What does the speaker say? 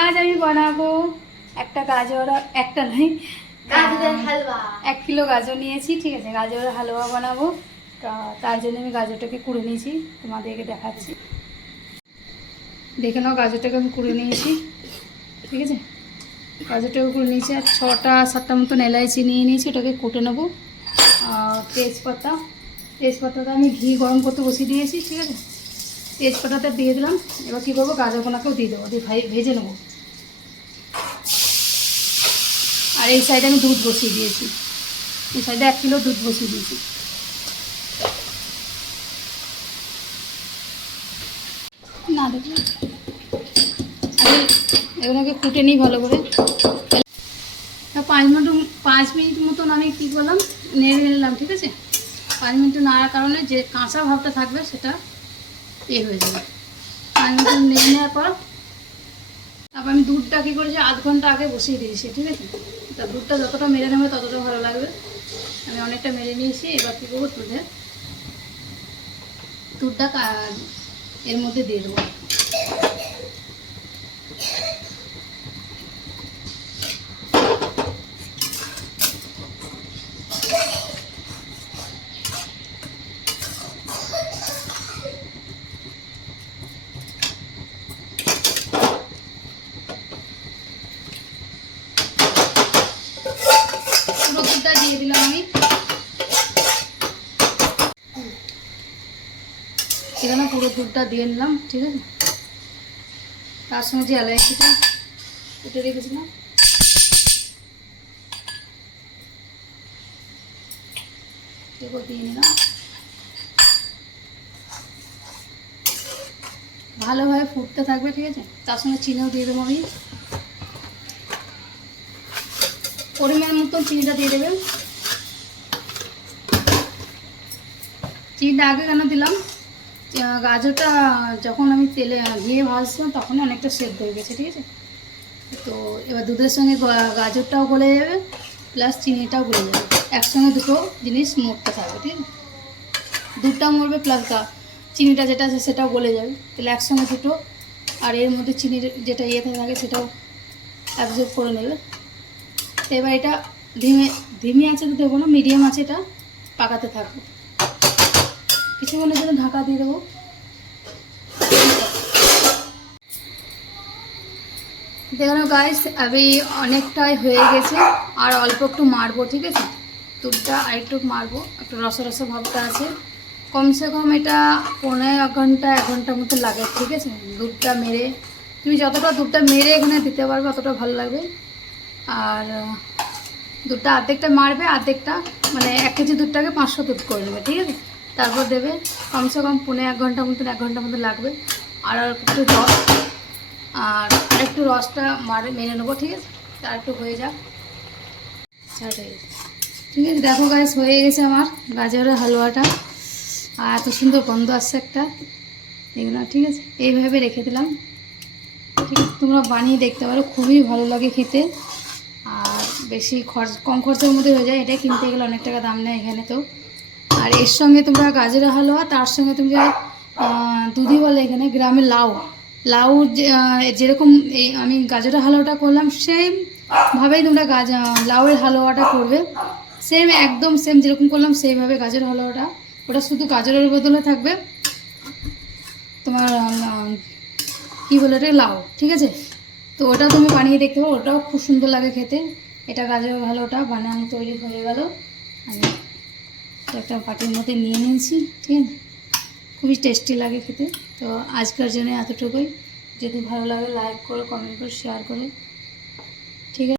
आज আমি বানাবো একটা গাজর, একটা নয় গাজরের হালুয়া। 1 কিলো গাজর নিয়েছি, ঠিক আছে। গাজরের হালুয়া বানাবো, তার জন্য আমি গাজরটাকে কুড়ে নিয়েছি, তোমাদেরকে দেখাচ্ছি। দেখে নাও, গাজরটাকে আমি কুড়ে নিয়েছি, ঠিক আছে। গাজরটাকে কুড়ে নিয়েছি, আর 6টা-7টা মতন এলাইচি নিয়ে নিয়েছি, ওটাকে কুটে নেবো। তেজপাতাটা আমি ঘি গরম করতে বসিয়ে দিয়েছি, ঠিক আছে। তেজপাতাটা দিয়ে দিলাম। এবার কী করবো, গাজরগুলোকেও দিয়ে দেবো, দিয়ে ভেজে নেবো। আর এই সাইডে আমি দুধ বসিয়ে দিয়েছি, এই সাইডে 1 কিলো দুধ বসিয়ে দিয়েছি। না দেখি আমি এগুলোকে কুটে নিই ভালো করে। 5 মিনিট মতন আমি কী করলাম, নেড়ে নিলাম, ঠিক আছে। 5 মিনিট নাড়ার কারণে যে কাঁচা ভাবটা থাকবে সেটা হয়ে যাবে। 5 মিনিট নেড়ে নেওয়ার পর তারপর আমি দুধটা কী করেছি, আধ ঘন্টা আগে বসিয়ে দিয়েছি, ঠিক আছে। তা দুধটা যতটা মেরে নেবে ততটা ভালো লাগবে। আমি অনেকটা মেরে নিয়েছি। এবার কী করবো, দুধটা এর মধ্যে দিয়ে দেবো। পুরো দুধটা দিয়ে দিলাম আমি। এখানে পুরো দুধটা দিয়ে নিলাম, ঠিক আছে। তার সঙ্গে যে এলাইচিটা কুটে রেখেছিলাম এগুলো দিয়ে নিলাম। ভালোভাবে ফুটতে থাকবে, ঠিক আছে। তার সঙ্গে চিনিও দিয়ে দেবো আমি, পরিমাণ মতো চিনিটা দিয়ে দেবেন। চিনিটা আগে কেন দিলাম, গাজরটা যখন আমি তেলে ঘিয়ে ভাজছিলাম তখন অনেকটা সেদ্ধ হয়ে গেছে, ঠিক আছে। তো এবার দুধের সঙ্গে গাজরটাও গলে যাবে, প্লাস চিনিটাও গলে যাবে, একসঙ্গে দুটো জিনিস মরতে থাকবে, ঠিক আছে। দুধটাও মরবে, প্লাস চিনিটা যেটা আছে সেটাও গলে যাবে, তাহলে একসঙ্গে দুটো। আর এর মধ্যে চিনির যেটা থাকে সেটাও অ্যাবজর্ব করে নেবে। তো এবার এটা ধিমে আছে তো দেবো না, মিডিয়াম আছে, এটা পাকাতে থাকবো। কিছুক্ষণের জন্য ঢাকা দিয়ে দেবো। দেখো গাইস, আমি অনেকটাই হয়ে গেছে, আর অল্প একটু মারবো, ঠিক আছে। দুধটা আর একটু মারবো, একটু রসা ভাবটা আছে। কমসে কম এটা 1.5 ঘন্টা 1 ঘন্টার মতো লাগে, ঠিক আছে। দুধটা মেরে তুমি যতটা দুধটা মেরে এখানে দিতে পারবে অতটা ভালো লাগবে। আর দুধটা অর্ধেকটা মারবে, অর্ধেকটা মানে 1 কেজি দুধটাকে 500 দুধ করে নেবে, ঠিক আছে। তারপর দেবে কমসে কম 1.5 ঘন্টা মতন 1 ঘন্টার মতো লাগবে। আর একটু রস, আর আরেকটু রসটা মেরে নেবো, ঠিক আছে। তার একটু হয়ে যাক, ঠিক আছে। দেখো গাইস, হয়ে গেছে আমার গাজরের হালুয়াটা, আর এত সুন্দর গন্ধ আসছে একটা, এগুলো, ঠিক আছে। এইভাবে রেখে দিলাম, ঠিক আছে। তোমরা বানিয়ে দেখতে পারো, খুবই ভালো লাগে খেতে, আর বেশি কম খরচের মধ্যে হয়ে যায়। এটা কিনতে গেলে অনেক টাকা দাম নেয় এখানে তো। আর এর সঙ্গে তোমরা গাজরের হালুয়া, তার সঙ্গে তুমি দুধি বলে এখানে গ্রামে লাউ যেরকম এই আমি গাজরের হালুয়াটা করলাম, সেমভাবেই তোমরা লাউয়ের হালুয়াটা করবে, সেম একদম সেম যেরকম করলাম সেইভাবে গাজরের হালুয়াটা। ওটা শুধু গাজরের বদলে থাকবে তোমার কী বলে এটা, লাউ, ঠিক আছে। তো ওটাও তুমি বানিয়ে দেখতে পারো, ওটাও খুব সুন্দর লাগে খেতে। এটা গাজরের হালুয়াটা বানানো তৈরি হয়ে গেল। আমি একটা পাটির মধ্যে নিয়ে নিয়েছি, ঠিক আছে। খুবই টেস্টি লাগে খেতে। তো আজকের জন্য এতটুকুই। যদি ভালো লাগে লাইক করো, কমেন্ট করো, শেয়ার করো।